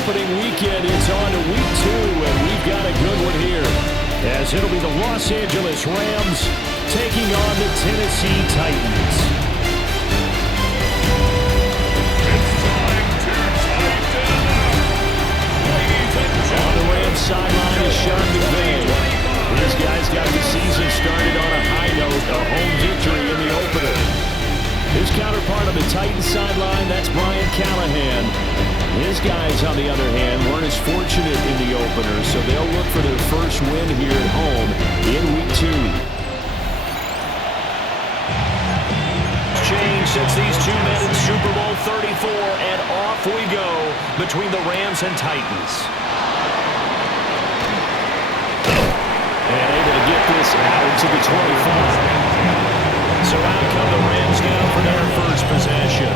opening weekend. It's on to week 2, and we've got a good one here, as it'll be the Los Angeles Rams taking on the Tennessee Titans. It's time to tighten up. Ladies and gentlemen, on the Rams sideline is Sean McVay. These guys got the season started on a high note, a home victory in the opener. His counterpart on the Titans sideline, that's Brian Callahan. His guys, on the other hand, weren't as fortunate in the opener, so they'll look for their first win here at home in week 2. Change since these two met in Super Bowl 34, and off we go between the Rams and Titans. And able to get this out to the 25. So out come the Rams now for their first possession.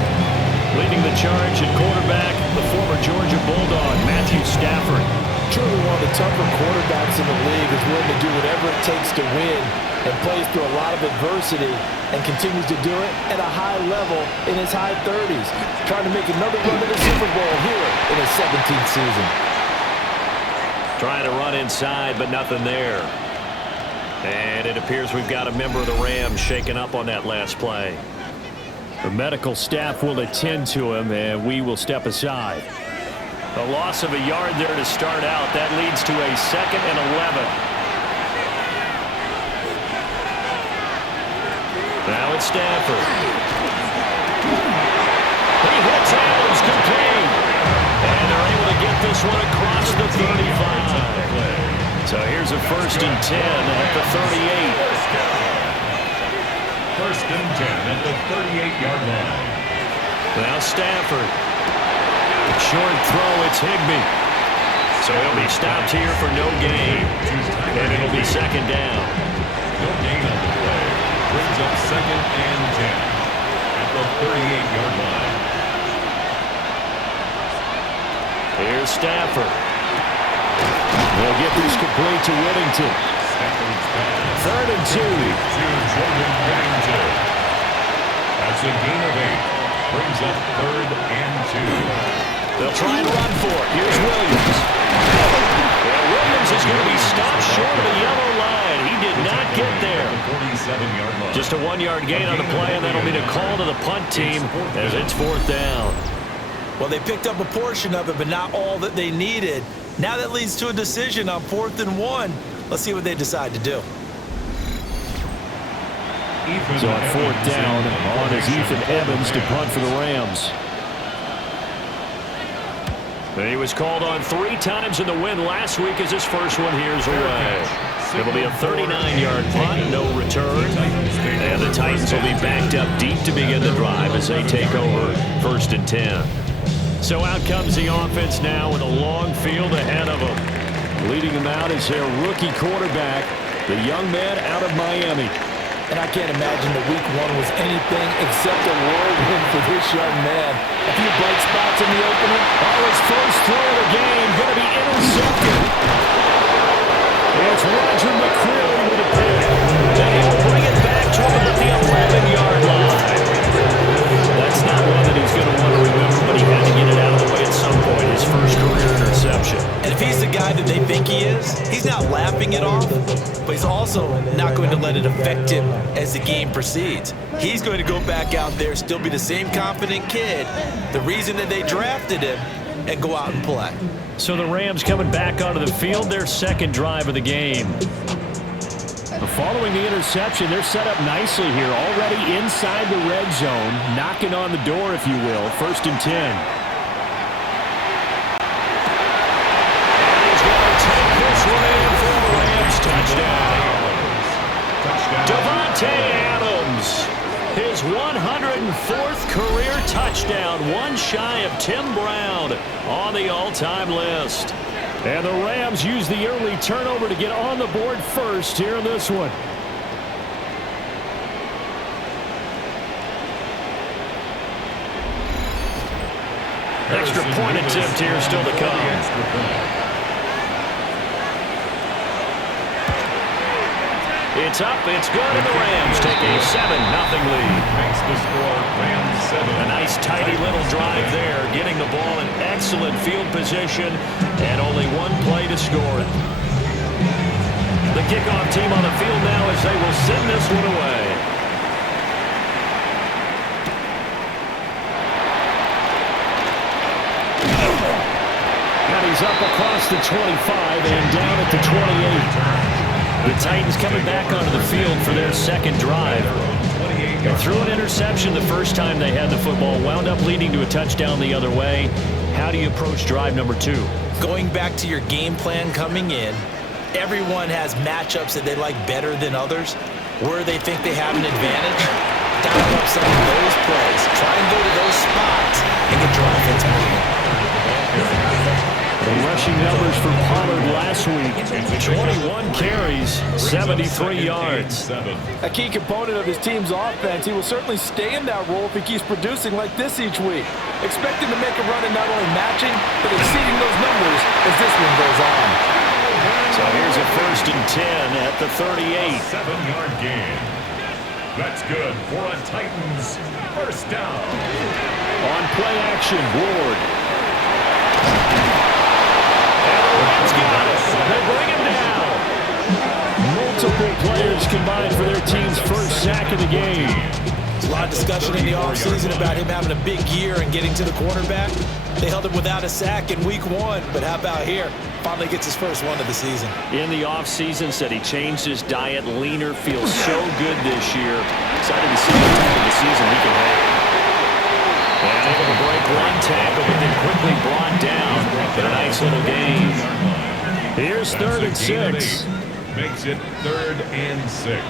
Leading the charge at quarterback, the former Georgia Bulldog, Matthew Stafford. Truly one of the tougher quarterbacks in the league, is willing to do whatever it takes to win and plays through a lot of adversity and continues to do it at a high level in his high 30s. Trying to make another run to the Super Bowl here in his 17th season. Trying to run inside, but nothing there. And it appears we've got a member of the Rams shaken up on that last play. The medical staff will attend to him, and we will step aside. A loss of a yard there to start out. That leads to a 2nd and 11. Now it's Stafford. He hits Adams complete. And they're able to get this one across the 35. So here's a 1st and 10 at the 38. 1st and 10 at the 38-yard line. Now Stafford. Short throw, it's Higbee. So he'll be stopped here for no gain. And it'll be 2nd down. No gain on the play. Brings up 2nd and 10 at the 38-yard line. Here's Stafford. They'll get this complete to Whittington. 3rd and 2. To Jordan Whittington. That's a gain of 8. Brings up 3rd and 2. They'll try and run for it. Here's Williams. And Williams is going to be stopped short of the yellow line. He did not get there. 47-yard line. Just a 1-yard gain on the play, and that'll be the call to the punt team as it's 4th down. Well, they picked up a portion of it, but not all that they needed. Now that leads to a decision on 4th and 1. Let's see what they decide to do. So on 4th down, on is Ethan Evans to punt for the Rams. He was called on 3 times in the win last week as his first one here's away. It'll be a 39-yard punt, no return. And the Titans will be backed up deep to begin the drive as they take over 1st and 10. So out comes the offense now with a long field ahead of them. Leading them out is their rookie quarterback, the young man out of Miami. And I can't imagine that week 1 was anything except a whirlwind for this young man. A few bright spots in the opener. His first throw of the game going to be intercepted. It's Roger McCreary with a pick. And he'll bring it back to him at the 11-yard line. That's not one that he's going to want to remember, but he had to get it out of the way at some point. His first career interception. And if he's the guy that they think he is, he's not laughing it off, but he's also not going to let it affect him as the game proceeds. He's going to go back out there, still be the same confident kid, the reason that they drafted him, and go out and play. So the Rams coming back onto the field, their 2nd drive of the game. Following the interception, they're set up nicely here, already inside the red zone, knocking on the door, if you will, 1st and 10. And he's going to take this one in for the Rams touchdown. Davante Adams, his 104th career touchdown, one shy of Tim Brown on the all-time list. And the Rams use the early turnover to get on the board first here in this one. Extra point attempt here still to come. It's up, it's good, and the Rams take a 7-0 lead. Makes the score Rams 7. A nice tidy little drive there, getting the ball in excellent field position, and only one play to score it. The kickoff team on the field now as they will send this one away. And he's up across the 25 and down at the 28. The Titans coming back onto the field for their second drive. They threw an interception the first time they had the football, wound up leading to a touchdown the other way. How do you approach drive number 2? Going back to your game plan coming in, everyone has matchups that they like better than others, where they think they have an advantage. Dial up some of those plays. Try and go to those spots and get your offense moving. The rushing numbers for Pollard last week, 21 carries, 73 yards. A key component of his team's offense. He will certainly stay in that role if he keeps producing like this each week. Expect him to make a run and not only matching, but exceeding those numbers as this one goes on. So here's a 1st and 10 at the 38. 7-yard gain. That's good for a Titans first down. On play action, Ward. Rams got it. They bring him down. Multiple players combined for their team's first sack of the game. There's a lot of discussion in the offseason about him having a big year and getting to the quarterback. They held him without a sack in week 1, but how about here? Finally gets his first one of the season. In the offseason, said he changed his diet, leaner, feels so good this year. Excited to see what type of the season he can have. And able to break one tackle, but then quickly brought down in a nice little game. Here's 3rd and 6. Makes it 3rd and 6.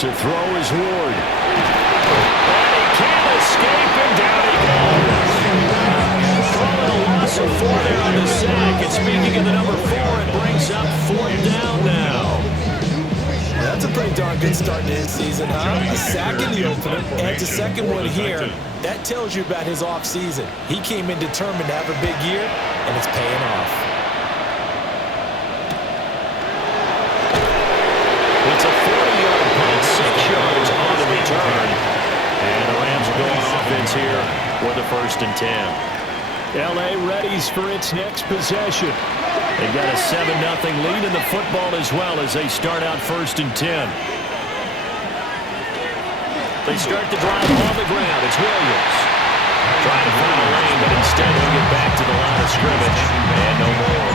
To throw is Ward. And he can't escape, and down he goes. Calling a loss of 4 there on the sack. And speaking of the number 4, it brings up 4th down now. That's a pretty darn good start to his season, huh? A sack in the opener, adds a second one here. That tells you about his offseason. He came in determined to have a big year, and it's paying off. It's a 40-yard punt, 6 yards on the return. And the Rams are going offense here with a 1st and 10. L.A. readies for its next possession. They've got a 7-0 lead in the football as well as they start out 1st and 10. They start the drive on the ground. It's Williams. Trying to find a lane, but instead he'll get back to the line of scrimmage. And no more.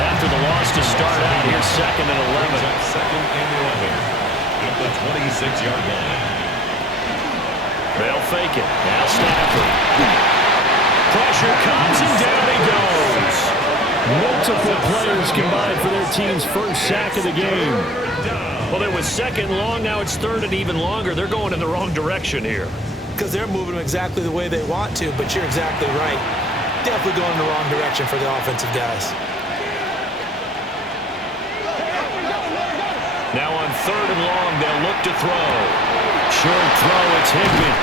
After the loss to start out, here's 2nd and 11. 2nd and 11 at the 26-yard line. They'll fake it. Now Stafford. Pressure comes and down he goes. Multiple players combined for their team's first sack of the game. Well, it was 2nd long. Now it's 3rd and even longer. They're going in the wrong direction here. Because they're moving them exactly the way they want to, but you're exactly right. Definitely going in the wrong direction for the offensive guys. Now on 3rd and long, they'll look to throw. Short throw, it's Higbee.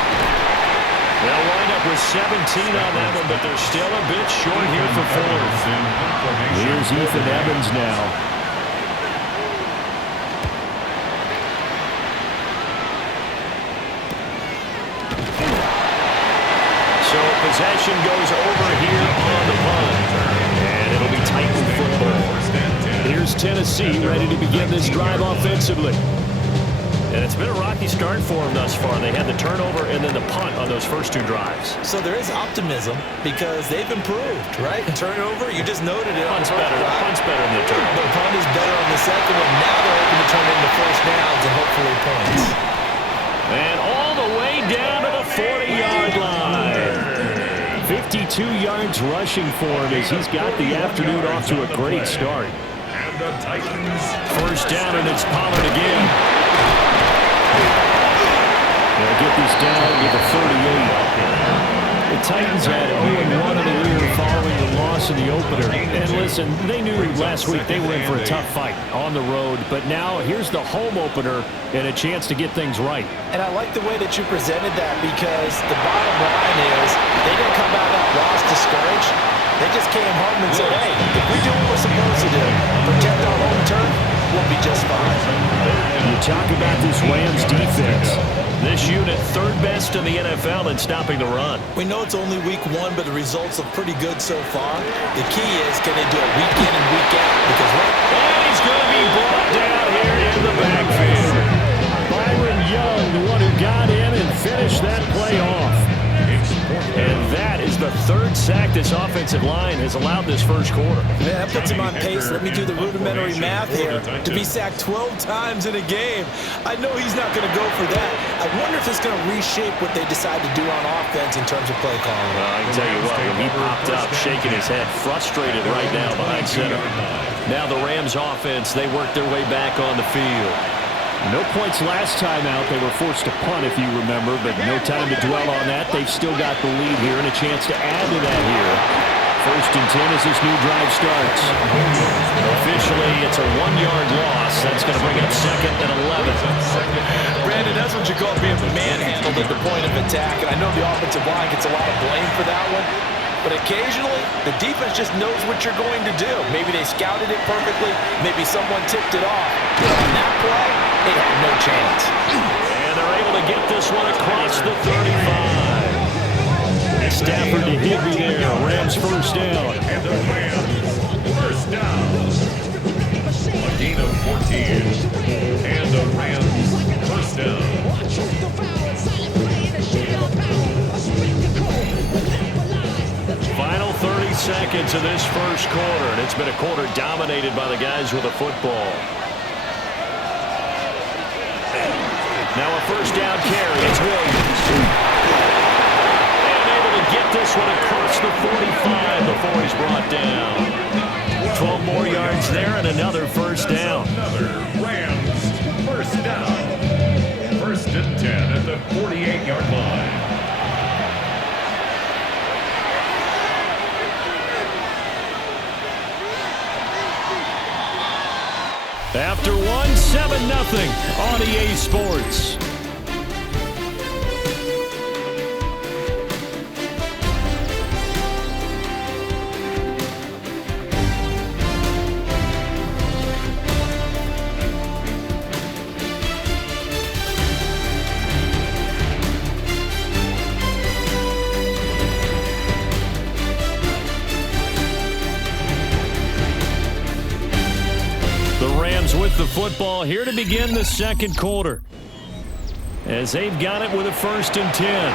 They'll wind up with 17 on that one, but they're still a bit short here for 4th. Here's Ethan Evans now. So possession goes over here on the punt. And it'll be Titan football. Here's Tennessee ready to begin this drive offensively. And it's been a rocky start for them thus far. They had the turnover and then the punt on those first 2 drives. So there is optimism because they've improved, right? Turnover, you just noted it. Punt's better. Punt's better than the turnover. The punt is better on the second one. Now they're hoping to turn it into first downs and hopefully points. And all the way down to the 40-yard line. 52 yards rushing for him as he's got the afternoon off to a great start. And the Titans. First down, and it's Pollard again. They'll get this down to the 38. The Titans had 0-1 in the year following the loss in the opener. And listen, they knew last week they were in for a tough fight on the road. But now here's the home opener and a chance to get things right. And I like the way that you presented that because the bottom line is they didn't come out of that loss discouraged. They just came home and said, hey, if we do what we're supposed to do, protect our home turf, we'll be just fine. You talk about this Rams defense. This unit, third best in the NFL in stopping the run. We know it's only week one, but the results look pretty good so far. The key is, can they do it week in and week out? Because and he's going to be brought down here in the backfield. Byron Young, the one who got in and finished that play off. And that is the third sack this offensive line has allowed this first quarter. Yeah, that puts him on pace. Let me do the rudimentary math here. To be sacked 12 times in a game, I know he's not going to go for that. I wonder if it's going to reshape what they decide to do on offense in terms of play calling. Well, I can tell you what, when he popped up, shaking his head, frustrated right now behind center. Now the Rams offense, they work their way back on the field. No points last time out. They were forced to punt, if you remember, but no time to dwell on that. They've still got the lead here and a chance to add to that here. 1st and 10 as this new drive starts. Officially, it's a 1-yard loss. That's going to bring up 2nd and 11. Brandon, that's what you call being manhandled at the point of attack. And I know the offensive line gets a lot of blame for that one. But occasionally, the defense just knows what you're going to do. Maybe they scouted it perfectly. Maybe someone tipped it off. But on that play, they had no chance. And they're able to get this one across the 35. Stafford to Higbee there. Rams first down. And the Rams first down. A gain of 14. And the Rams first down. Final 30 seconds of this first quarter, and it's been a quarter dominated by the guys with the football. Now a first down carry. It's Williams. And able to get this one across the 45 before he's brought down. 12 more yards there and another first down. Another Rams first down. 1st and 10 at the 48-yard line. After one, 7-0 on EA Sports. With the football here to begin the second quarter, as they've got it with a 1st and 10.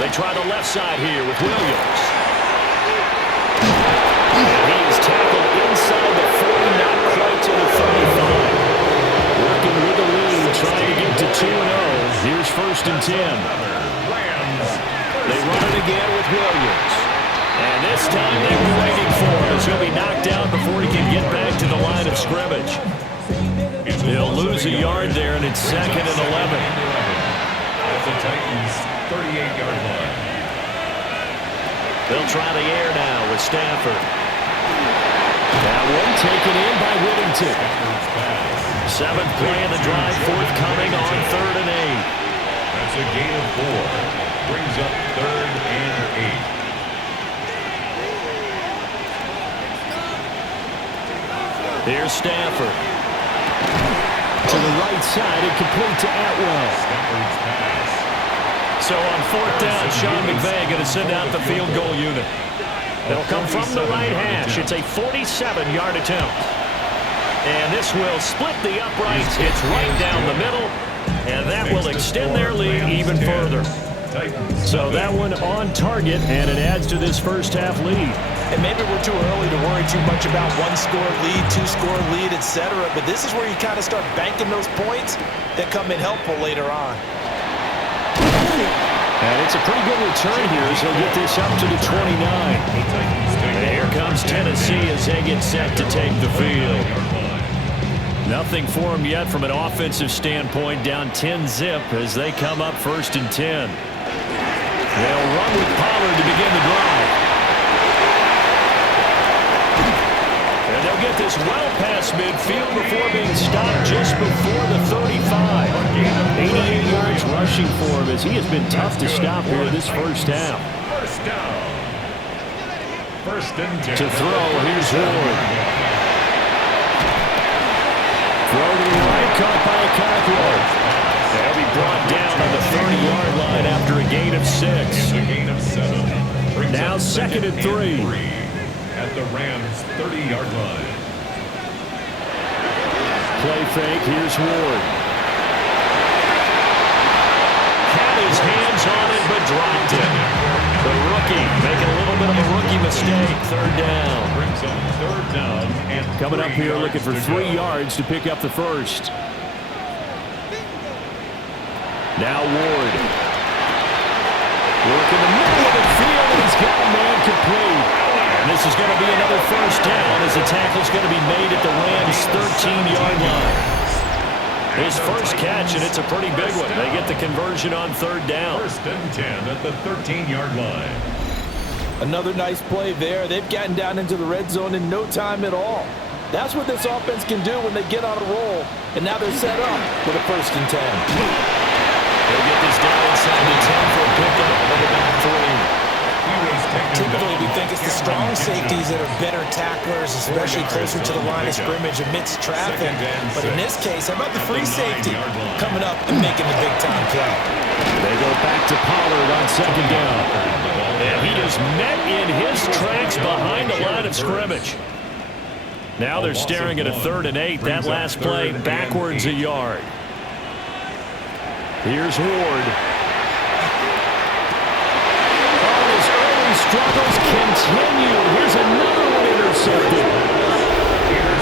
They try the left side here with Williams. He is tackled inside the 40, not quite to the 35. Working with the lead, trying to get to 2-0. Here's 1st and 10. They run it again with Williams. And this time they were waiting for him as he'll be knocked out before he can get back to the line of scrimmage. He'll lose a yard there, and it's 2nd and 11. At the Titans' 38-yard line. They'll try the air now with Stafford. That one taken in by Whittington. 7th play of the drive, forthcoming on 3rd and 8. That's a gain of 4. Brings up 3rd and 8. Here's Stafford. To the right side and complete to Atwell. So on 4th down, Sean McVay going to send out the field goal unit. They'll come from the right hash. It's a 47-yard attempt. And this will split the uprights. It's right down the middle. And that will extend their lead even further. So that one on target, and it adds to this first half lead. And maybe we're too early to worry too much about 1-score lead, 2-score lead, etc. But this is where you kind of start banking those points that come in helpful later on. And it's a pretty good return here as he'll get this up to the 29. And here comes Tennessee as they get set to take the field. Nothing for them yet from an offensive standpoint, down 10-zip as they come up 1st and 10. They'll run with Pollard to begin the drive. And they'll get this well past midfield before being stopped just before the 35. 88 yards rushing for him as he has been tough to stop here this first half. First down. First and 10. To throw, here's Ward. Throw to the right, caught by Cockrell. They'll be brought down on the 30-yard line after a gain of 6. A gain of 7. Now second and 3. At the Rams' 30-yard line. Play fake, here's Ward. Had his hands on it, but dropped it. The rookie making a little bit of a rookie mistake. Third down. Brings up third down and Coming up here looking for 3 go. yards to pick up the first. Now Ward. Work in the middle of the field, and he's got a man complete. And this is going to be another first down as the tackle's going to be made at the Rams' 13-yard line. His first catch, and it's a pretty big one. They get the conversion on third down. First and 10 at the 13-yard line. Another nice play there. They've gotten down into the red zone in no time at all. That's what this offense can do when they get on a roll. And now they're set up with a first and 10. They'll get this down inside the 10 for a pickup of about 3. Typically, we think it's the strong safeties that are better tacklers, especially closer to the line of scrimmage amidst traffic. But in this case, how about the free safety coming up and making the big-time play? They go back to Pollard on second down. And he just met in his tracks behind the line of scrimmage. Now they're staring at a 3rd and 8. That last play backwards a yard. Here's Ward. Struggles continue. Here's another one intercepted.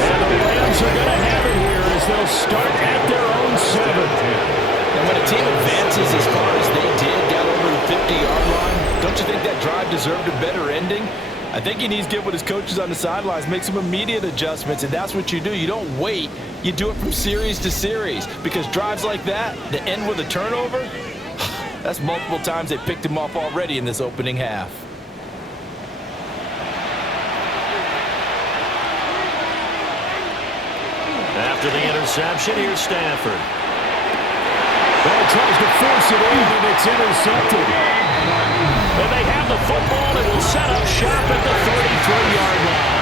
And the Rams are going to have it here as they'll start at their own 7. And when a team advances as far as they did, got over the 50-yard line, don't you think that drive deserved a better ending? I think he needs to get with his coaches on the sidelines, make some immediate adjustments, and that's what you do. You don't wait. You do it from series to series because drives like that, to end with a turnover, that's multiple times they picked him off already in this opening half. After the interception, here's Stafford. Ball tries to force it in, and it's intercepted. And they have the football, and will set up shop at the 33-yard line.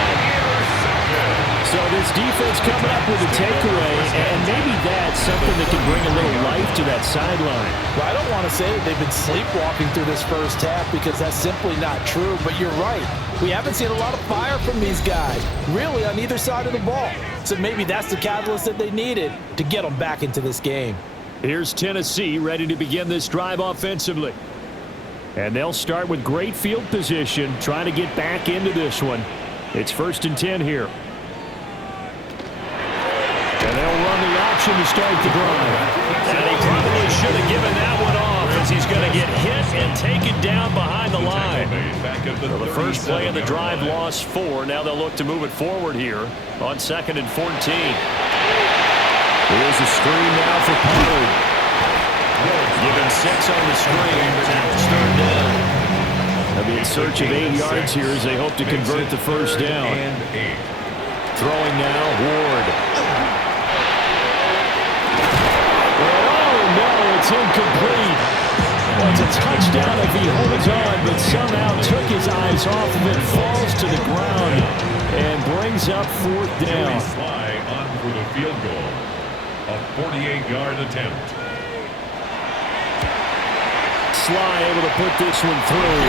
So this defense coming up with a takeaway, and maybe that's something that can bring a little life to that sideline. Well, I don't want to say that they've been sleepwalking through this first half because that's simply not true, but you're right. We haven't seen a lot of fire from these guys, really, on either side of the ball. So maybe that's the catalyst that they needed to get them back into this game. Here's Tennessee ready to begin this drive offensively. And they'll start with great field position, trying to get back into this one. It's 1st and 10 here. And they'll run the option to start the drive. And he probably should have given that one off as he's going to get hit and taken down behind the line. Well, the first play of the drive lost 4. Now they'll look to move it forward here on 2nd and 14. Here's a screen now for Pollard. Given 6 on the screen, but now it's 3rd down. They'll be in search of 8 yards here as they hope to convert the first down. Throwing now, Ward. It's incomplete. Well, it's a touchdown if he holds on, but somehow took his eyes off of it, falls to the ground, and brings up 4th down. Sly on for the field goal. A 48-yard attempt. Sly able to put this one through.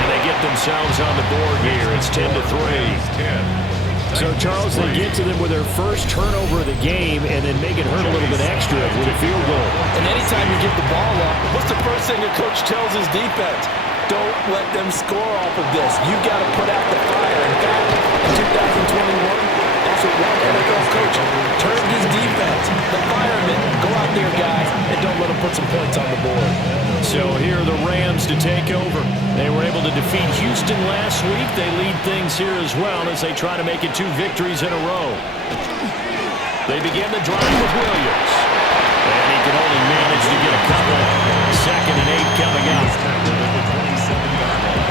And they get themselves on the board here. It's 10-3. So, Charles, they get to them with their first turnover of the game and then make it hurt a little bit extra with a field goal. And anytime you get the ball up, what's the first thing a coach tells his defense? Don't let them score off of this. You got to put out the fire. In fact, in 2021, that's what one NFL coach turned his defense. The firemen, go out there, guys, and don't let them put some points on the board. So here are the Rams to take over. They were able to defeat Houston last week. They lead things here as well as they try to make it 2 victories in a row. They begin the drive with Williams. And he can only manage to get a couple. 2nd and 8 coming up.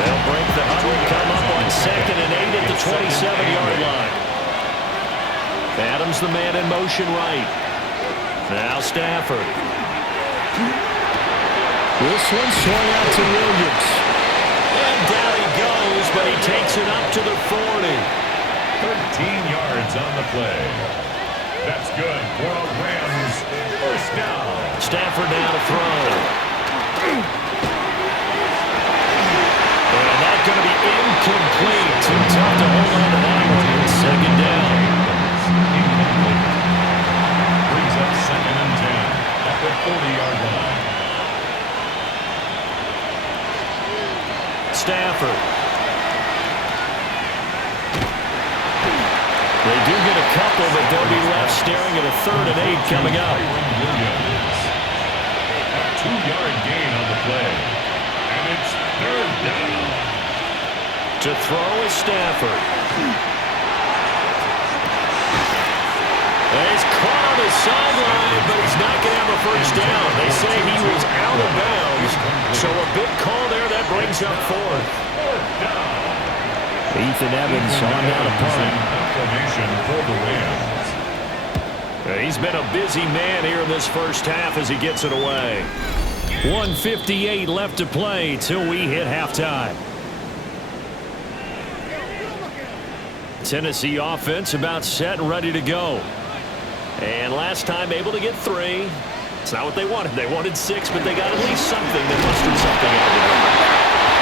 They'll break the huddle, come up on 2nd and 8 at the 27-yard line. Adams the man in motion right. Now Stafford. This one swung out to Williams. And down he goes, but he takes it up to the 40. 13 yards on the play. That's good for a Rams first down. Stafford now to throw. And that's going to be incomplete. Too tough to hold on to that one. Second down. Incomplete. Brings up 2nd and 10 at the 40-yard line. Stafford. They do get a couple, but they'll be left staring at a 3rd and 8 coming up. Williams. A 2-yard gain on the play. And it's 3rd down. To throw is Stafford. And he's caught on the sideline, but he's not going to have a first down. They say he was out of bounds, so a big call there that brings up 4th. Ethan Evans on down a punt. For the Rams. He's been a busy man here in this first half as he gets it away. 1:58 left to play till we hit halftime. Tennessee offense about set and ready to go. And last time able to get 3. It's not what they wanted. They wanted 6, but they got at least something. They mustered something out of it.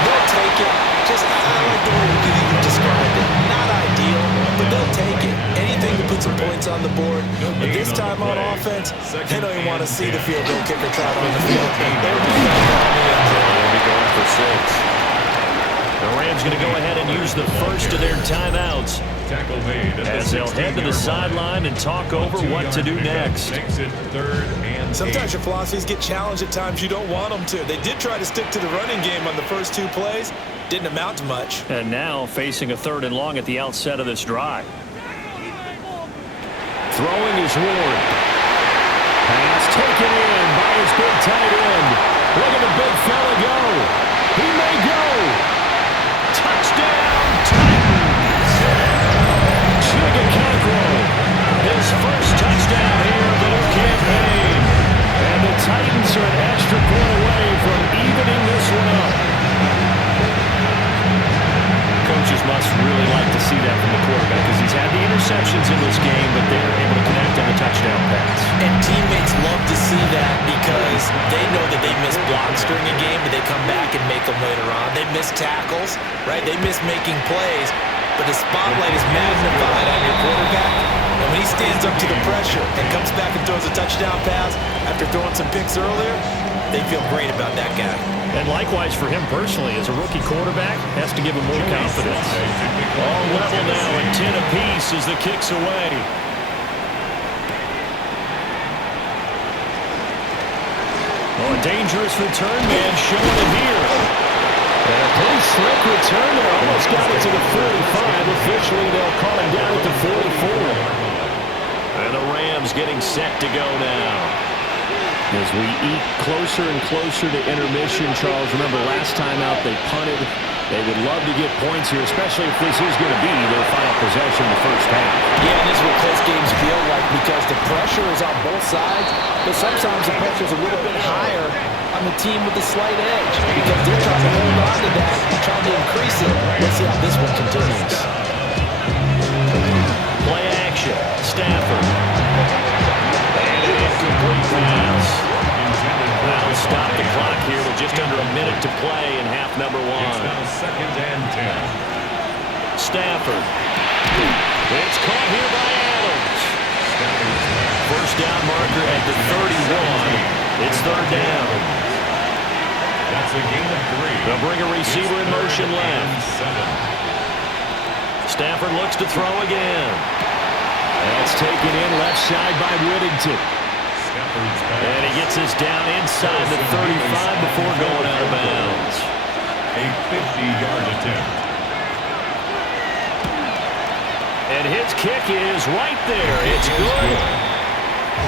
They'll take it. Just, I like the way you described it. Not ideal, but they'll take it. Anything to put some points on the board. But this time on offense, they don't even want to see the field goal kicker trot on the field. They'll be going for 6. The Rams going to go ahead and use the first of their timeouts as they'll head to the sideline and talk over what to do next. Sometimes your philosophies get challenged at times you don't want them to. They did try to stick to the running game on the first 2 plays. Didn't amount to much. And now facing a 3rd and long at the outset of this drive. Throwing is Ward. Pass taken in by his big tight end. Look at the big fella go. He may go. Touchdown, Titans! Chigacancro, his first touchdown here of the new campaign. And the Titans are an extra point away from evening this one up. Coaches must really like to see that from the quarterback because he's had the interceptions in this game, but they're able to connect on the touchdown pass. And teammates love to see that because they know that they miss blocks during a game, but they come back and make them later on. They miss tackles, right? They miss making plays, but the spotlight is magnified on your quarterback. And when he stands up to the pressure and comes back and throws a touchdown pass after throwing some picks earlier, they feel great about that guy. And likewise for him personally, as a rookie quarterback, has to give him more confidence. All level now at 10 apiece as the kick's away. Oh, a dangerous return man showing it here. And a pretty slick return there. Almost got it to the 45. Officially, they'll call him down at the 44. And the Rams getting set to go now. As we eat closer and closer to intermission, Charles, remember last time out they punted. They would love to get points here, especially if this is going to be their final possession in the first half. Yeah, and this is what close games feel like because the pressure is on both sides, but sometimes the pressure is a little bit higher on the team with the slight edge because they're trying to hold on to that, trying to increase it. Let's see how this one continues. Play action. Stafford. And an incomplete pass. That'll stop the clock here with just under a minute to play in half number 1. It's now 2nd and 10. Stafford. It's caught here by Adams. First down marker at the 31. It's 3rd down. That's a gain of 3. They'll bring a receiver in motion left. Stafford looks to throw again. That's taken in left side by Whittington. And he gets us down inside the 35 before going out of bounds. A 50-yard attempt. And his kick is right there. It's good.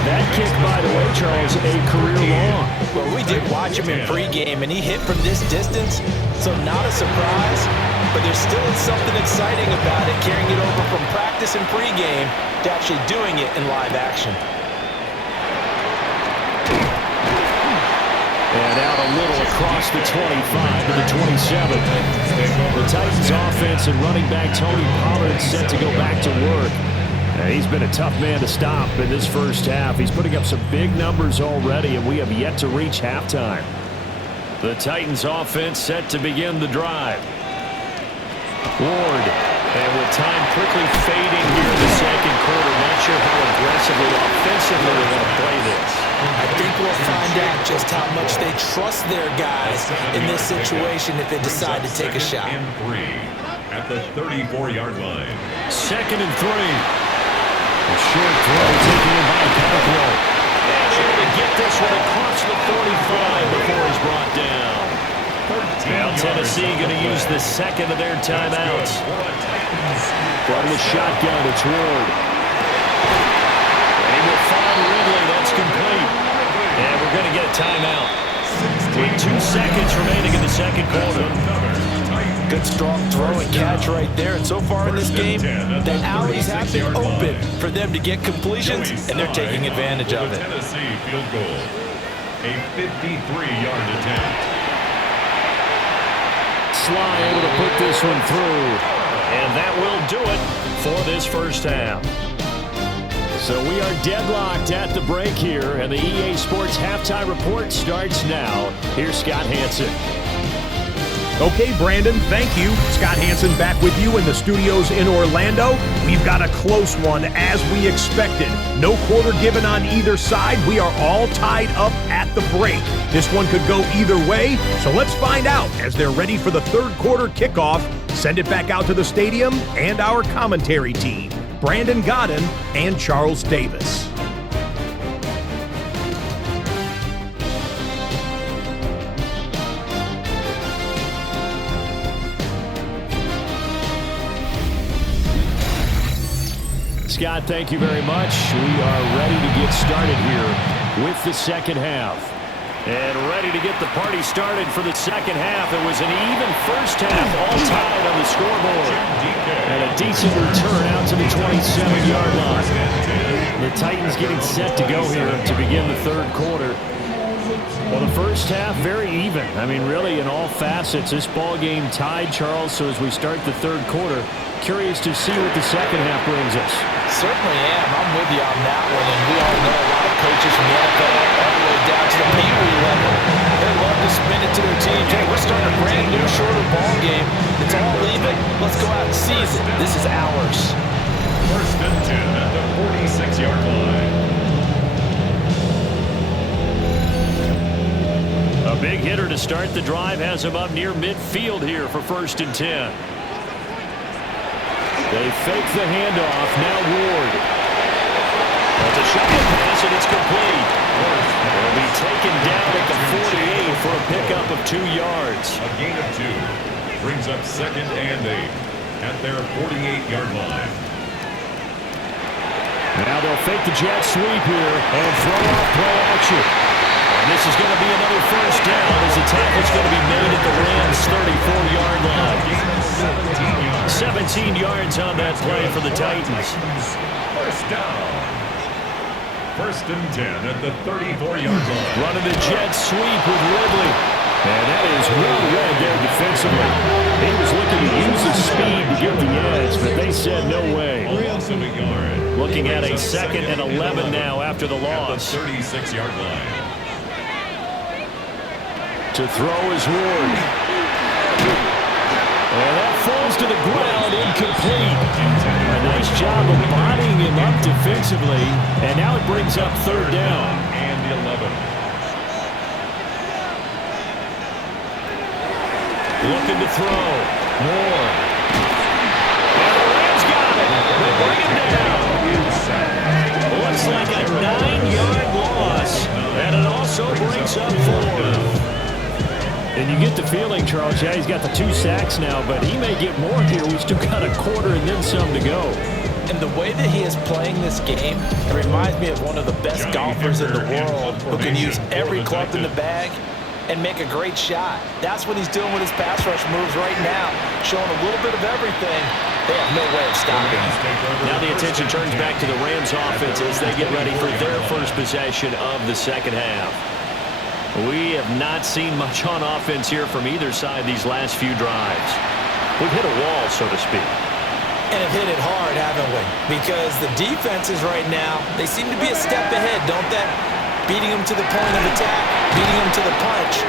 That kick, by the way, Charles, a career long. Well, we did watch him in pregame, and he hit from this distance, so not a surprise. but there still is something exciting about it, carrying it over from practice and pregame to actually doing it in live action. And out a little across the 25 to the 27. The Titans offense and running back Tony Pollard set to go back to work. He's been a tough man to stop in this first half. He's putting up some big numbers already, and we have yet to reach halftime. The Titans offense set to begin the drive. Ward, and with time quickly fading here in the second quarter, not sure how aggressively, offensively they want to play this. I think we'll find out just how much they trust their guys in this situation if they decide to take a shot. And 3 at the 34-yard line. 2nd and 3. A short throw taken in by Garoppolo. And able to get this one across the 45 before he's brought down. Now Tennessee going to use the second of their timeouts. From the shotgun, it's Ward. And he will find Ridley. That's complete. And we're going to get a timeout. With 2 seconds remaining in the second quarter. Good strong throw and catch right there. And so far in this game, the alleys have been open for them to get completions, and they're taking advantage of it. Tennessee field goal. A 53-yard attempt. Sly able to put this one through. And that will do it for this first half. So we are deadlocked at the break here, and the EA Sports Halftime Report starts now. Here's Scott Hanson. Okay, Brandon, thank you. Scott Hanson back with you in the studios in Orlando. We've got a close one, as we expected. No quarter given on either side. We are all tied up at the break. This one could go either way, so let's find out as they're ready for the third quarter kickoff. Send it back out to the stadium and our commentary team, Brandon Godden and Charles Davis. Scott, thank you very much. We are ready to get started here with the second half. And ready to get the party started for the second half. It was an even first half, all tied on the scoreboard. And a decent return out to the 27-yard line. The Titans getting set to go here to begin the third quarter. Well, the first half, very even. I mean, really, in all facets, this ball game tied, Charles. So as we start the third quarter, curious to see what the second half brings us. Certainly am. I'm with you on that one. And we all know a lot of coaches from the NFL all the way down to the Pee Wee level. They love to spin it to their team. Hey, we're starting a brand new, shorter ball game. It's all even. Let's go out and seize it. This is ours. 1st and 10 at the 46-yard line. A big hitter to start the drive has him up near midfield here for 1st and 10. They fake the handoff. Now Ward. That's a shotgun pass, and it's complete. Will be taken down at the 48 for a pickup of 2 yards. A gain of 2 brings up 2nd and 8 at their 48-yard line. Now they'll fake the jet sweep here and throw off play action. And this is going to be another first down as the tackle's going to be made at the Rams' 34-yard line. 17 yards on that play for the Titans. First down. 1st and 10 at the 34-yard line. Running the jet sweep with Ridley. And that is well read there defensively. He was looking to use his speed to get the edge, but they said no way. Loss of a yard. Looking at a 2nd and 11 now after the loss. At the 36-yard line. To throw is Ward. And that falls to the ground, incomplete. A nice job of bodying him up defensively. And now it brings up 3rd down. And 11. Looking to throw. Moore. And the Rams got it. They bring him down. Looks like a 9-yard loss. And it also brings up 4. And you get the feeling, Charles, yeah, he's got the 2 sacks now, but he may get more here. We've still got a quarter and then some to go. And the way that he is playing this game, it reminds me of one of the best golfers in the world who can use every club in the bag and make a great shot. That's what he's doing with his pass rush moves right now, showing a little bit of everything. They have no way of stopping him. Now the attention turns back to the Rams offense as they get ready for their first possession of the second half. We have not seen much on offense here from either side these last few drives. We've hit a wall, so to speak. And have hit it hard, haven't we? Because the defenses right now, they seem to be a step ahead, don't they? Beating them to the point of attack, beating them to the punch.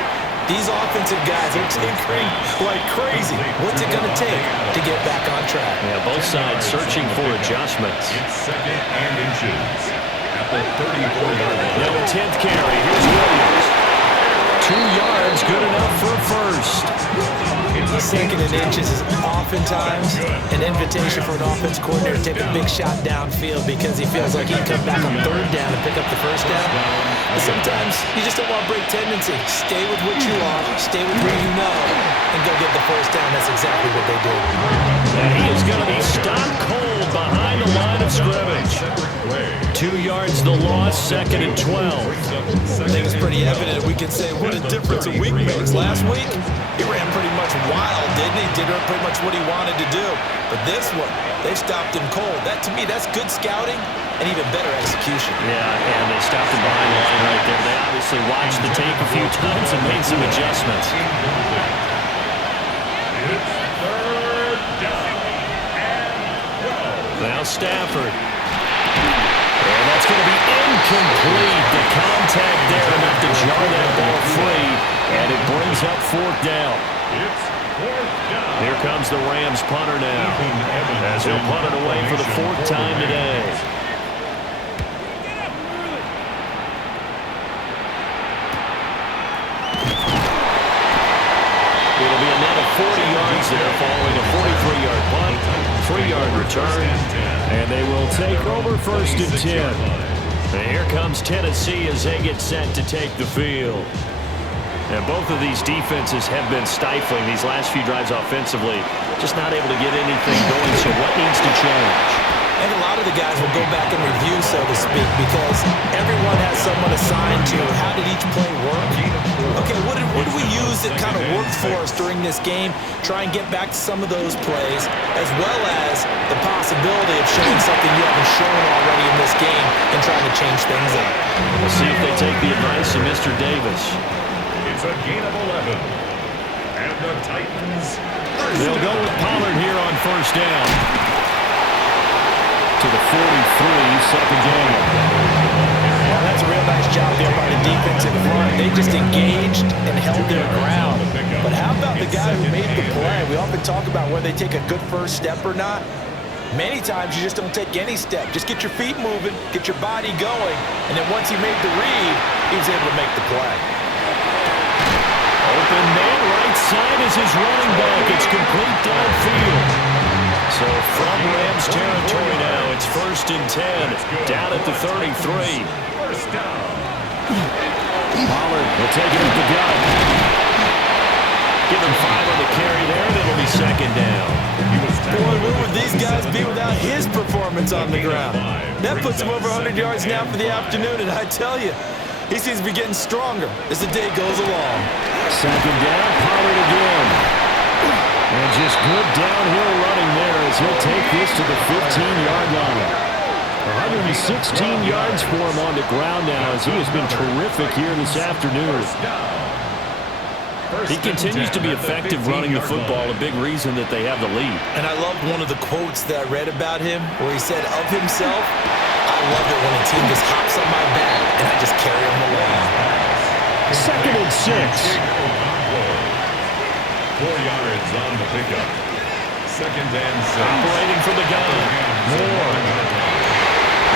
These offensive guys are tinkering like crazy. What's it going to take to get back on track? Yeah, both sides searching for adjustments. It's 2nd and inches at the 34-yard line. Now the 10th carry. Here's Williams. 2 yards, good enough for a first. 2nd and inches is oftentimes an invitation for an offense coordinator to take a big shot downfield because he feels like he can come back on 3rd down and pick up the 1st down. But sometimes you just don't want to break tendency. Stay with what you are, stay with who you know, and go get the 1st down. That's exactly what they did. And he is going to be stopped cold behind the line of scrimmage. 2 yards the loss, 2nd and 12. I think it's pretty evident we can say what a difference a week makes. Last week, he ran pretty much wild, didn't he? Did pretty much what he wanted to do. But this one, they stopped him cold. That, to me, that's good scouting and even better execution. Yeah, and they stopped him behind the line right there. They obviously watched the tape a few times and made some adjustments. It's 3rd down and 12. Now Stafford. And that's going to be incomplete. The contact there enough to jar that ball free, and it brings up 4th down. It's 4th down. Here comes the Rams punter now, as he'll punt it away for the 4th time today. It'll be a net of 40 yards there following a 43-yard punt, 3-yard return, and they will take over 1st and 10. And here comes Tennessee as they get set to take the field. And both of these defenses have been stifling these last few drives offensively, just not able to get anything going, so what needs to change? And a lot of the guys will go back and review, so to speak, because everyone has someone assigned to how did each play work. Okay, what did we use that kind of worked for us during this game? Try and get back to some of those plays, as well as the possibility of showing something you haven't shown already in this game and trying to change things up. We'll see if they take the advice of Mr. Davis. It's a gain of 11. And the Titans. They'll go with Pollard here on 1st down. To the 43, 2nd down. Well, that's a real nice job there by the defense in front. They just engaged and held their ground. But how about the guy who made the play? We often talk about whether they take a good first step or not. Many times you just don't take any step. Just get your feet moving, get your body going, and then once he made the read, he was able to make the play. Open man, right side is his running back. It's complete downfield. So from Rams territory now, it's 1st and 10, down at the 33. 1st down. Pollard will take it at the gun. Give him 5 on the carry there, and it'll be 2nd down. Boy, where would these guys be without his performance on the ground? That puts him over 100 yards now for the afternoon, and I tell you, he seems to be getting stronger as the day goes along. 2nd down, Pollard again. And just good downhill running there as he'll take this to the 15-yard line. 116 yards for him on the ground now as he has been terrific here this afternoon. He continues to be effective running the football, a big reason that they have the lead. And I loved one of the quotes that I read about him where he said of himself, I love it when a team just hops on my back and I just carry them along. 2nd and 6. 4 yards on the pickup. 2nd and 6. Operating from the gun. Moore.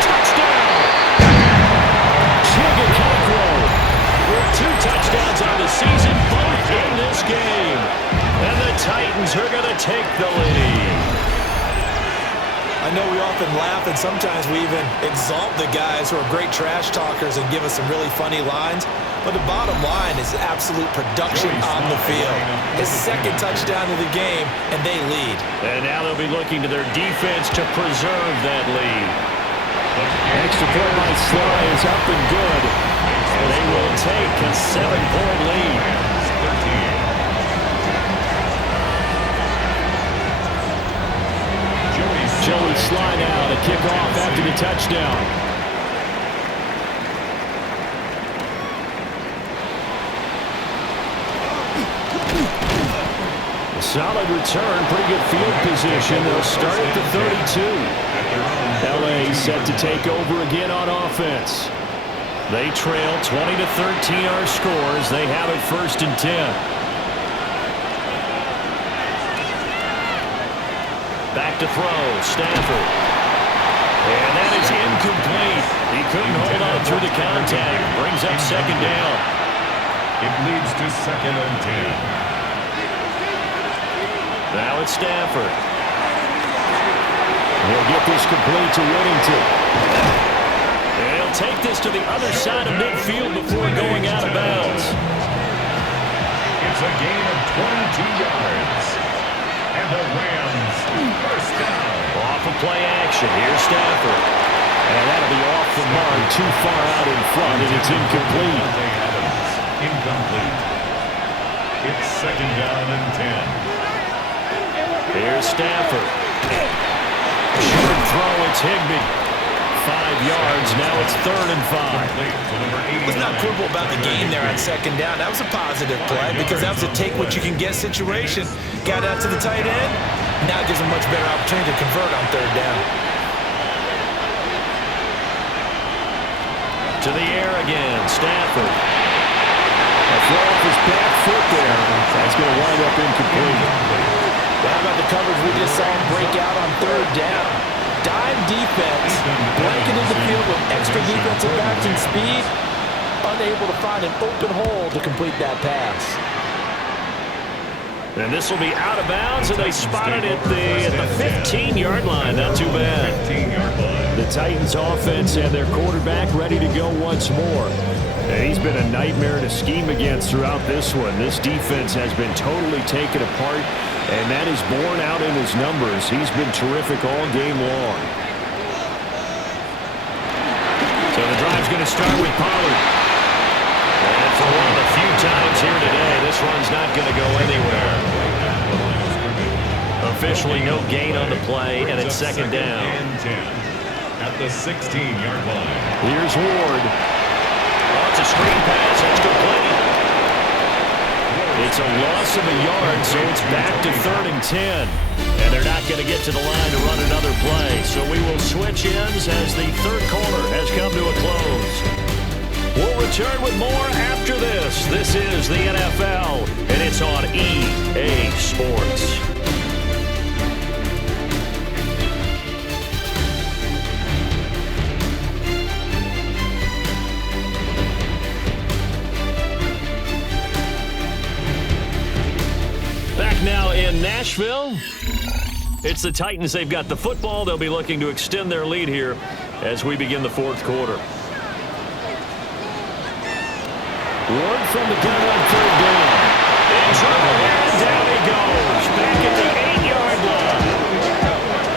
Touchdown! Chigga with 2 touchdowns on the season, both in this game. And the Titans are going to take the lead. I know we often laugh and sometimes we even exalt the guys who are great trash talkers and give us some really funny lines. But the bottom line is absolute production on the field. His 2nd touchdown of the game, and they lead. And now they'll be looking to their defense to preserve that lead. Extra point by Sly is up and good. They will take a 7-point lead. Joey slide out, a kickoff after the touchdown. A solid return, pretty good field position. They'll start at the 32. LA set to take over again on offense. They trail 20-13 our scores. They have it 1st and 10. Back to throw, Stafford. And that is incomplete. He couldn't hold on through the contact. Brings up 2nd down. It leads to 2nd and 10. Now it's Stafford. He'll get this complete to Whittington. And he'll take this to the other side of midfield before going out of bounds. It's a gain of 22 yards. And the Rams, 1st down. Off of play action. Here's Stafford. And that'll be off the mark, too far out in front, and it's incomplete. Incomplete. It's 2nd down and 10. Here's Stafford. Short throw, it's Higbee. 5 yards, now it's 3rd and 5. Let's not quibble about the game there on 2nd down. That was a positive play because that was a take-what-you-can-get situation. Got out to the tight end. Now it gives him a much better opportunity to convert on 3rd down. To the air again, Stafford. A throw off his back foot there. That's going to wind up incomplete. How about the coverage we just saw him break out on 3rd down? Dime defense, blanketed the field with extra defensive backs and speed, unable to find an open hole to complete that pass. And this will be out of bounds, and they spot it at the 15-yard line. Not too bad. The Titans offense and their quarterback ready to go once more. And he's been a nightmare to scheme against throughout this one. This defense has been totally taken apart, and that is borne out in his numbers. He's been terrific all game long. So the drive's going to start with Pollard. And for one of the few times here today, this one's not going to go anywhere. Officially no gain on the play, and it's 2nd down. At the 16-yard line. Here's Ward. It's a screen pass. It's complete. It's a loss of a yard, so it's back to 3rd and 10. And they're not going to get to the line to run another play. So we will switch ends as the 3rd quarter has come to a close. We'll return with more after this. This is the NFL, and it's on EA Sports. Now in Nashville, it's the Titans. They've got the football. They'll be looking to extend their lead here as we begin the 4th quarter. Ward from the gun on 3rd down. In trouble, and down he goes. Back at the 8-yard line.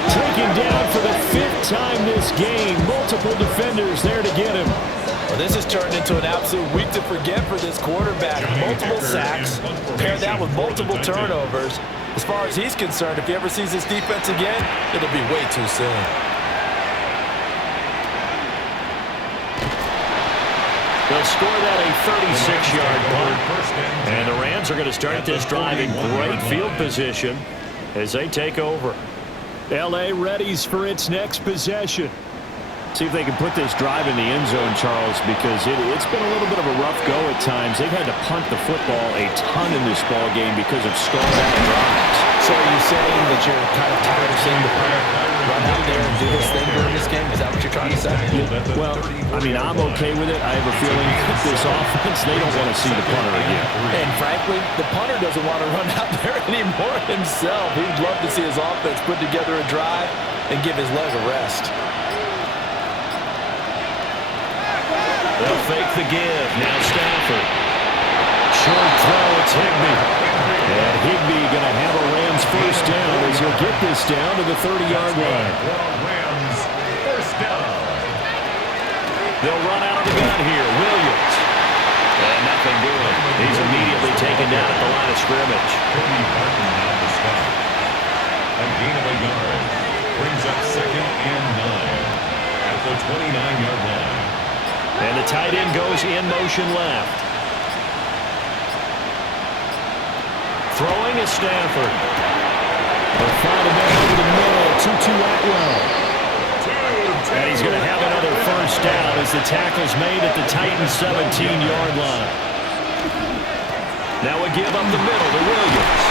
Taken down for the 5th time this game. Multiple defenders there to get him. Well, this has turned into an absolute week to forget for this quarterback. Multiple sacks, pair that with multiple turnovers. As far as he's concerned, if he ever sees this defense again, it'll be way too soon. They'll score that a 36-yard punt. And the Rams are going to start this drive in great field position as they take over. L.A. readies for its next possession. See if they can put this drive in the end zone, Charles, because it's been a little bit of a rough go at times. They've had to punt the football a ton in this ball game because of stalled-out drives. So are you saying that you're kind of tired of seeing the punter run out there and do this thing during this game? Is that what you're trying to say? Well, I mean, I'm okay with it. I have a feeling that this offense, they don't want to see the punter again. And frankly, the punter doesn't want to run out there anymore himself. He'd love to see his offense put together a drive and give his leg a rest. They'll fake the give. Now Stafford. Short throw. It's Higbee. And Higbee going to have a Rams 1st down as he'll get this down to the 30-yard line. Rams 1st down. They'll run out of the gun here. Williams. nothing doing. He's immediately taken down at the line of scrimmage. A gain of a yard. Brings up 2nd and 9 at the 29-yard line. And the tight end goes in motion left. Throwing is Stafford. They'll find him over the middle. 2-2 Atwell. And he's going to have another first down as the tackle's made at the Titans' 17-yard line. Now a give up the middle to Williams.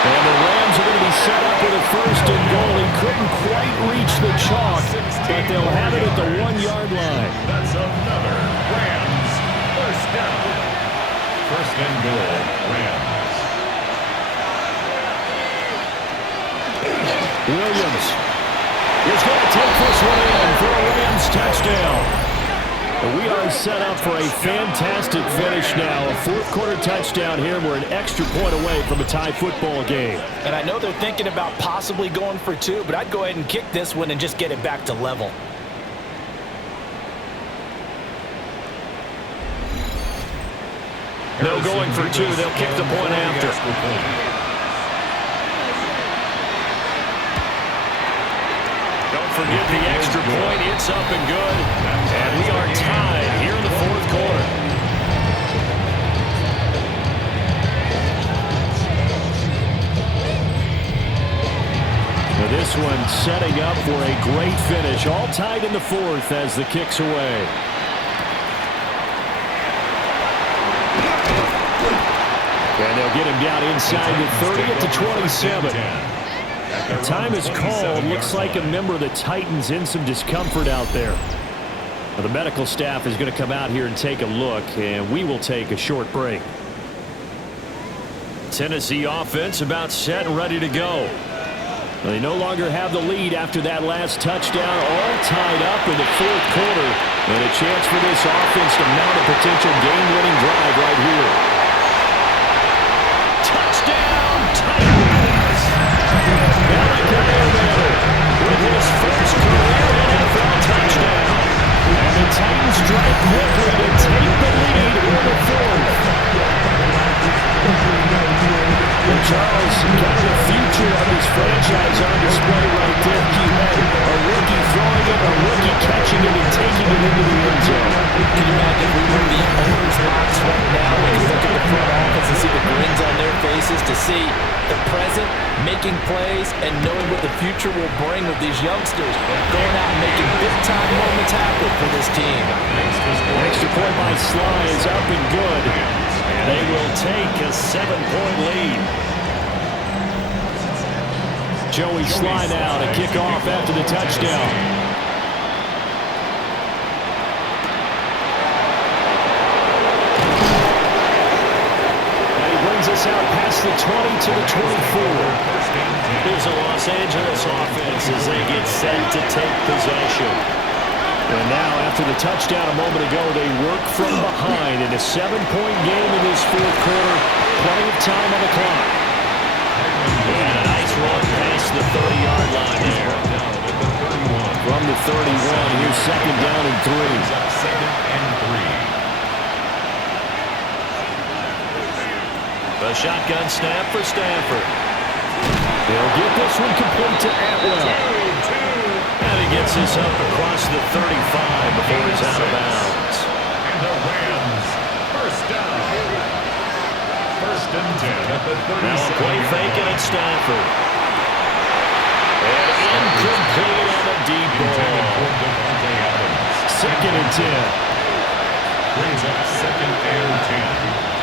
And the Rams are going to be set up with a first and goal. He couldn't quite reach the chalk, but they'll have it at the 1-yard line. That's another Rams first down. First and goal, Rams. Williams is going to take this one in for a Rams touchdown. We are set up for a fantastic finish now. A fourth-quarter touchdown here. We're an extra point away from a tie football game. And I know they're thinking about possibly going for 2, but I'd go ahead and kick this one and just get it back to level. No going for 2. They'll kick the point after. Forget the extra point. It's up and good. And we are tied here in the fourth quarter. Now this one setting up for a great finish. All tied in the fourth as the kick's away. And they'll get him down inside the 30 at the 27. Time is called. Looks like a member of the Titans in some discomfort out there. Now, the medical staff is going to come out here and take a look, and we will take a short break. Tennessee offense about set and ready to go. They no longer have the lead after that last touchdown, all tied up in the fourth quarter, and a chance for this offense to mount a potential game-winning drive right here. Touchdown, Titans! With his first career NFL touchdown. And the Titans drive quickly to take the lead in the fourth. And Charles got the future of his franchise on display right there. He had a rookie throwing it, a rookie catching it, and taking it into the end zone. Can you imagine if we were in the owner's box right now? We can look at the front office and see the grins on their faces, to see the present making plays and knowing what the future will bring with these youngsters going out and making big-time moments happen for this team. Extra point by Sly is up and good. And they will take a 7-point lead. Joey Sly now to kick off after the touchdown. And he brings us out past the 20 to the 24. Here's a Los Angeles offense as they get set to take possession. And now, after the touchdown a moment ago, they work from behind in a 7-point game in this fourth quarter. Plenty of time on the clock. And a nice run past the 30-yard line there. From the 31, here's second down and 3. Second and 3. A shotgun snap for Stafford. They'll get this one complete to Atwell. And he gets this up across the 35 before he's out of bounds. And the Rams, first down. First and 10 at the 37. Now a play fake and it's Stafford. And incomplete on a deep ball. Second and 10. Brings up second and 10.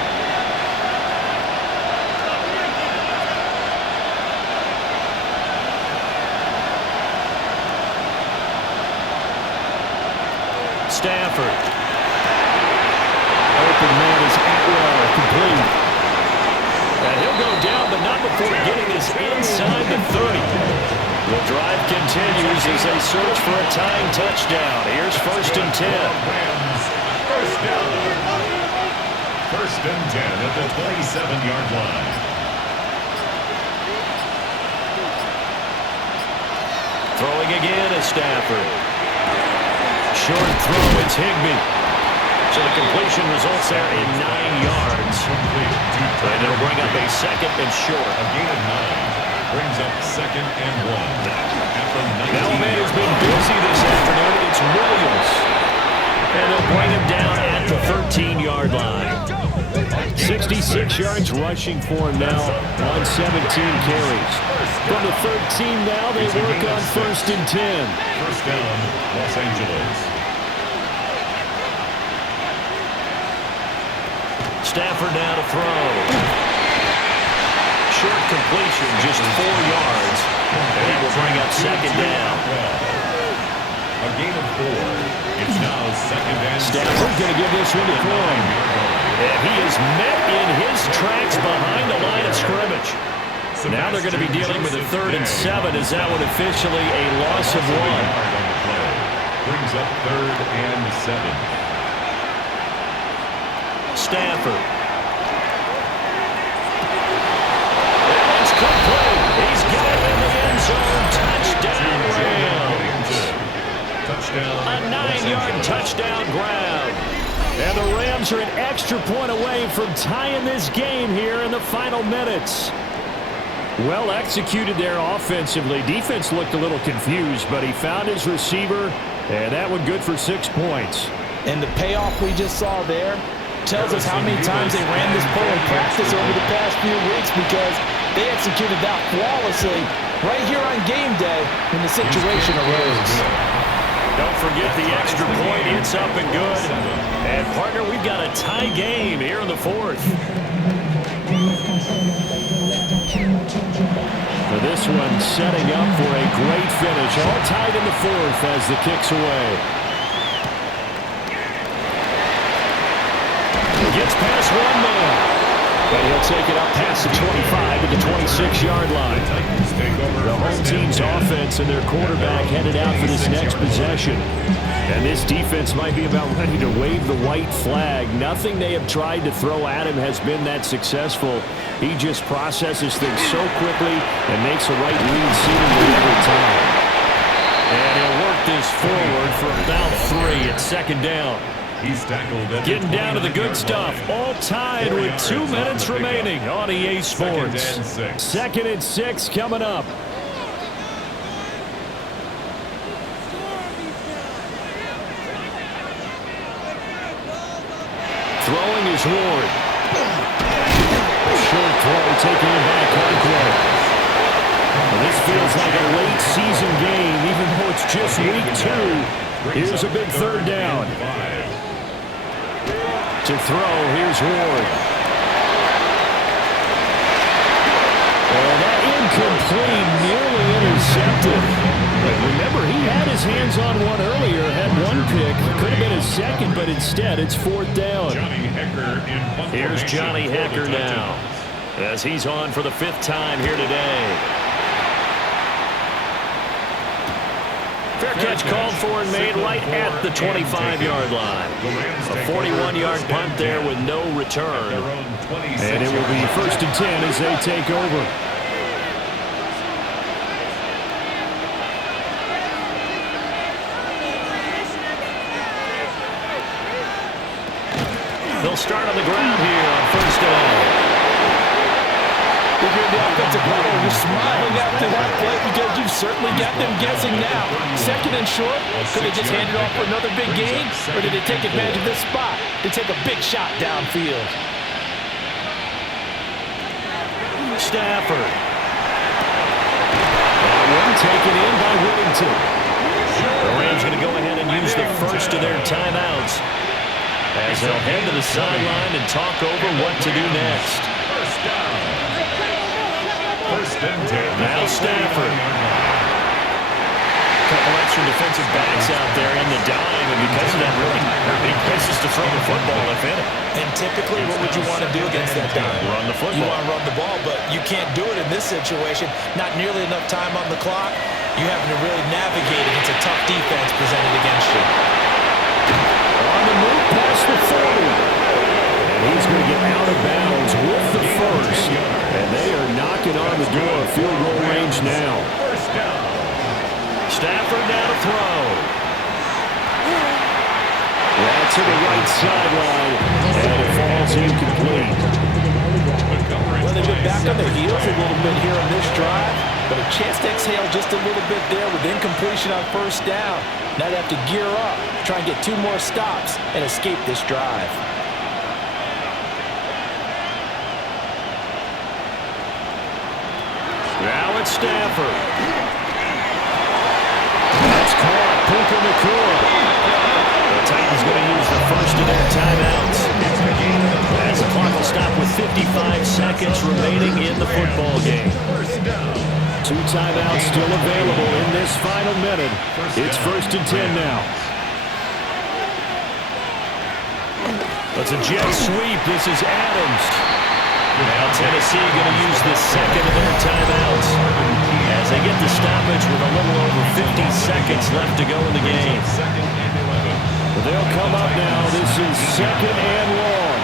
Stafford. Open man is Atwell, complete. And he'll go down, but not before getting this inside the 30. The drive continues as they search for a tying touchdown. Here's first and 10. Rams, first down. First and 10 at the 27-yard line. Throwing again is Stafford. Short throw, it's Higbee. So the completion results there in 9 yards. And it'll bring up a second and short. A gain of 9 brings up second and 1. Now a man who's been busy this afternoon. It's Williams. And they'll bring him down at the 13-yard line. 66 yards rushing for him now on 17 carries. From the 13 now, they work on 1st and 10. First down, Los Angeles. Stafford now to throw. Short completion, just 4 yards. And that will bring up second down. A gain of 4. It's now second and Stafford going to give this one to Floyd. And he is met in his tracks behind the line of scrimmage. Now they're going to be dealing with a 3rd and 7. Is that one officially a loss of 1? Brings up 3rd and 7. Stafford. It's complete. He's got it in the end zone. Touchdown Rams. Touchdown. A 9-yard touchdown grab. And the Rams are an extra point away from tying this game here in the final minutes. Well executed there offensively. Defense looked a little confused, but he found his receiver, and that one good for 6 points. And the payoff we just saw there tells us how many times they ran this play in practice over the past few weeks, because they executed that flawlessly right here on game day when the situation arose. Don't forget the extra point. It's up and good. And, partner, we've got a tie game here in the 4th. For this one, setting up for a great finish. All tied in the 4th as the kick's away. Gets past one man. But he'll take it up past the 25 to the 26-yard line. The home team's offense and their quarterback headed out for this next possession. And this defense might be about ready to wave the white flag. Nothing they have tried to throw at him has been that successful. He just processes things so quickly and makes the right read seemingly every time. And he'll work this forward for about 3 at second down. He's tackled at Getting down to the good stuff. All tied with 2 minutes remaining on EA Sports. 2nd and 6 coming up. Throwing is Ward. Short throw, taking him back hardcore. Well, this feels like a late season game, even though it's just week 2. Here's a big 3rd down. To throw, here's Ward. And that incomplete, nearly intercepted. But remember, he had his hands on one earlier, had one pick. Could have been his second, but instead it's 4th down. Here's Johnny Hecker now, as he's on for the 5th time here today. Fair catch called for and made right at the 25-yard line. A 41-yard punt there with no return. And it will be 1st and 10 as they take over. They'll start on the ground here on 1st down. If you're the offensive player, you're smiling after that play because you've certainly got them guessing now. 2nd and short, could they just hand it off for another big gain, or did they take advantage of this spot to take a big shot downfield? Stafford. That one taken in by Whittington. The Rams going to go ahead and use the first of their timeouts as they'll head to the sideline and talk over what to do next. First down. 1st and 10. Now Stafford. Couple extra defensive backs out there in the dime, and because of that, really not many places to throw the football, if any. And typically, what would you want to do against that dime? Run the football. You want to run the ball, but you can't do it in this situation. Not nearly enough time on the clock. You're having to really navigate against a tough defense presented against you. On the move past the 40. And he's going to get out of bounds with the first. And they are knocking on the door of field goal range now. First down. Stafford now to throw. That's to the right sideline, and it falls incomplete. Well, they've been back on their heels a little bit here on this drive, but a chance to exhale just a little bit there with incompletion on first down. Now they have to gear up, try and get 2 more stops, and escape this drive. Now it's Stafford. That's caught. Puka Nacua. The Titans going to use the first of their timeouts. As the clock will stop with 55 seconds remaining in the football game. 2 timeouts still available in this final minute. It's 1st and 10 now. That's a jet sweep. This is Adams. Now Tennessee going to use the second of their timeouts as they get the stoppage with a little over 50 seconds left to go in the game. They'll come up now. This is 2nd and long.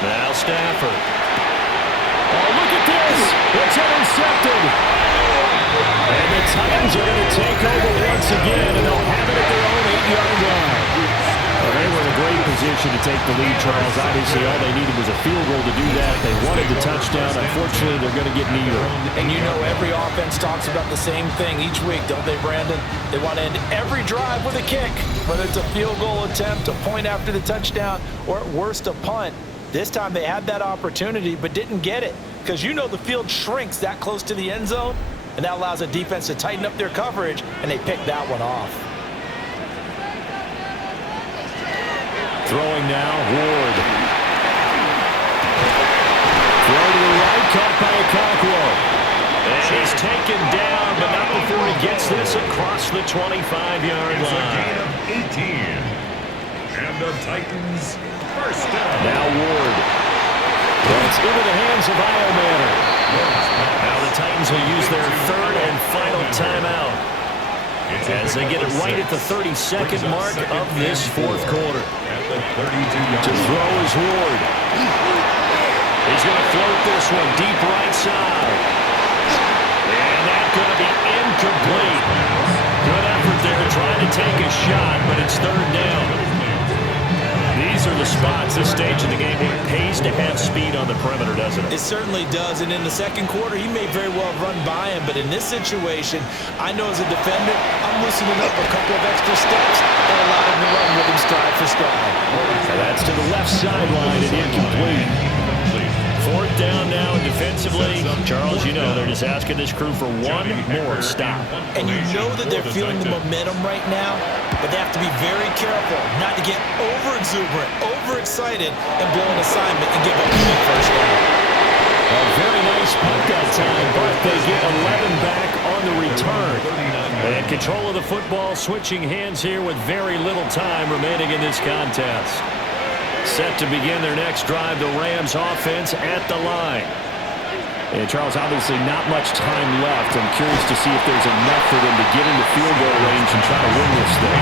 Now Stafford. Oh, look at this. It's intercepted. And the Titans are going to take over once again, and they'll have it at their own 8-yard line. Well, they were in a great position to take the lead, Charles. Obviously, all they needed was a field goal to do that. They wanted the touchdown. Unfortunately, they're going to get neither. And you know every offense talks about the same thing each week, don't they, Brandon? They want to end every drive with a kick, whether it's a field goal attempt, a point after the touchdown, or at worst, a punt. This time they had that opportunity but didn't get it because you know the field shrinks that close to the end zone, and that allows the defense to tighten up their coverage, and they picked that one off. Throwing now, Ward. Throw to the right, caught by Okonkwo. And he's taken down, but not before he gets this across the 25-yard line. 18. And the Titans first down. Now Ward. It's into the hands of Iomanner. Now the Titans will use their 3rd and final timeout as they get it right at the 32nd mark of this 4th quarter. To throw is Ward. He's going to float this one deep right side. And that's going to be incomplete. Good effort there trying to take a shot, but it's 3rd down. These are the spots, this stage of the game, where it pays to have speed on the perimeter, doesn't it? It certainly does, and in the 2nd quarter, he may very well run by him, but in this situation, I know as a defender, I'm loosening up a couple of extra steps and allow him to run with him stride for stride. And that's to the left sideline and incomplete. 4th down now, and defensively, Charles, you know, they're just asking this crew for one more stop. And you know that they're feeling the momentum right now, but they have to be very careful not to get over-exuberant, overexcited, and blow an assignment and give up a big first down. A very nice punt that time, but they get 11 back on the return. And control of the football switching hands here with very little time remaining in this contest. Set to begin their next drive, the Rams offense at the line. And Charles, obviously not much time left. I'm curious to see if there's enough for them to get into field goal range and try to win this thing.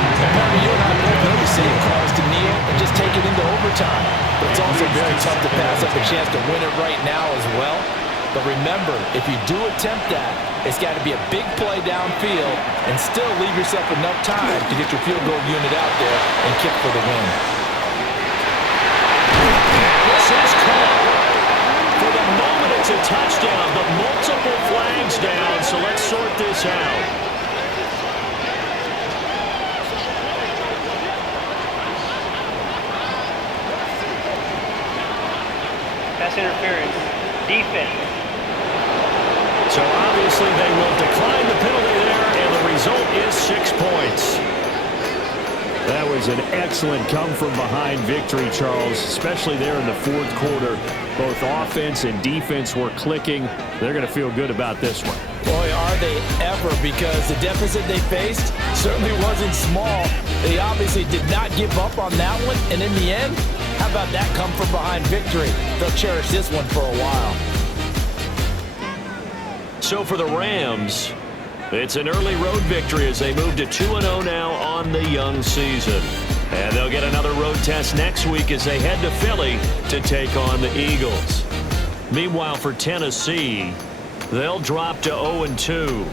You and I both know the same calls to kneel and just take it into overtime. But it's also very tough to pass up a chance to win it right now as well. But remember, if you do attempt that, it's got to be a big play downfield and still leave yourself enough time to get your field goal unit out there and kick for the win. This is caught. For the moment, it's a touchdown, but multiple flags down, so let's sort this out. Pass interference. Defense. So obviously they will decline the penalty there, and the result is 6 points. That was an excellent come-from-behind victory, Charles, especially there in the 4th quarter. Both offense and defense were clicking. They're going to feel good about this one. Boy, are they ever, because the deficit they faced certainly wasn't small. They obviously did not give up on that one, and in the end, how about that come-from-behind victory? They'll cherish this one for a while. So for the Rams, it's an early road victory as they move to 2-0 now on the young season. And they'll get another road test next week as they head to Philly to take on the Eagles. Meanwhile, for Tennessee, they'll drop to 0-2.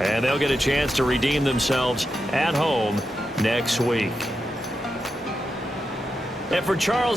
And they'll get a chance to redeem themselves at home next week. And for Charles